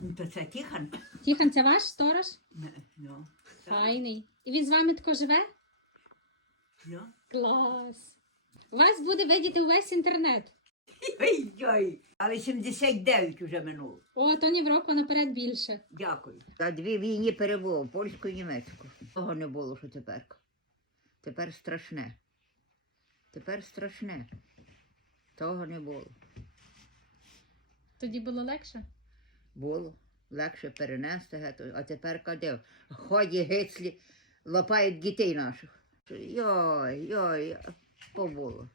Ну, То це Тихон. Тіхан, це ваш сторож? Ну, Файний. І він з вами тако живе? ну. Клас. У вас буде видіти увесь інтернет. Ой-ой. А 89 вже минуло. О, то ні в року наперед більше. Дякую. Та дві війни перебув, польську і німецьку. Того не було, що тепер. Тепер страшне. Тепер страшне. Того не було. Тоді було легше. Було. Легше перенести, гето. а тепер каде? Ході гицлі, лапають дітей наших. Йой, йой, побуло.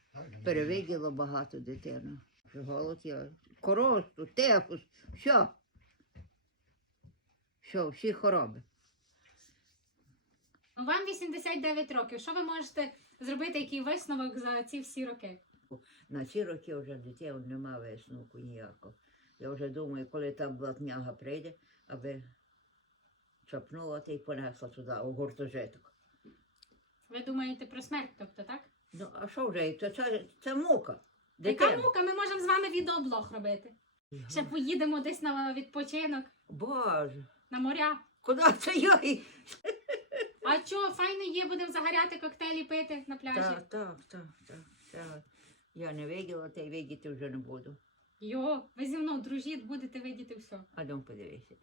Перевиділо багато дитину. Голод є. Коросту, тефус, все. Все, всі хвороби. Вам 89 років. Що ви можете зробити, який висновок за ці всі роки? На ці роки вже дітей нема висновку ніякого. Я вже думаю, коли та блатняга прийде, аби чапнула та й понесла туди, у гуртожиток. Ви думаєте про смерть, тобто, так? Ну, а що вже? Це, це, це мука. Яка мука? Ми можемо з вами відеоблог робити. Ще поїдемо десь на відпочинок, Боже, на моря. куди це йой? А що, файно є, будемо загоряти коктейлі пити на пляжі. Так, так, так, так, так. Я не виділа, та й видіти вже не буду. Йо, ви зі мною дружіть, будете видіти все. А ну подивися.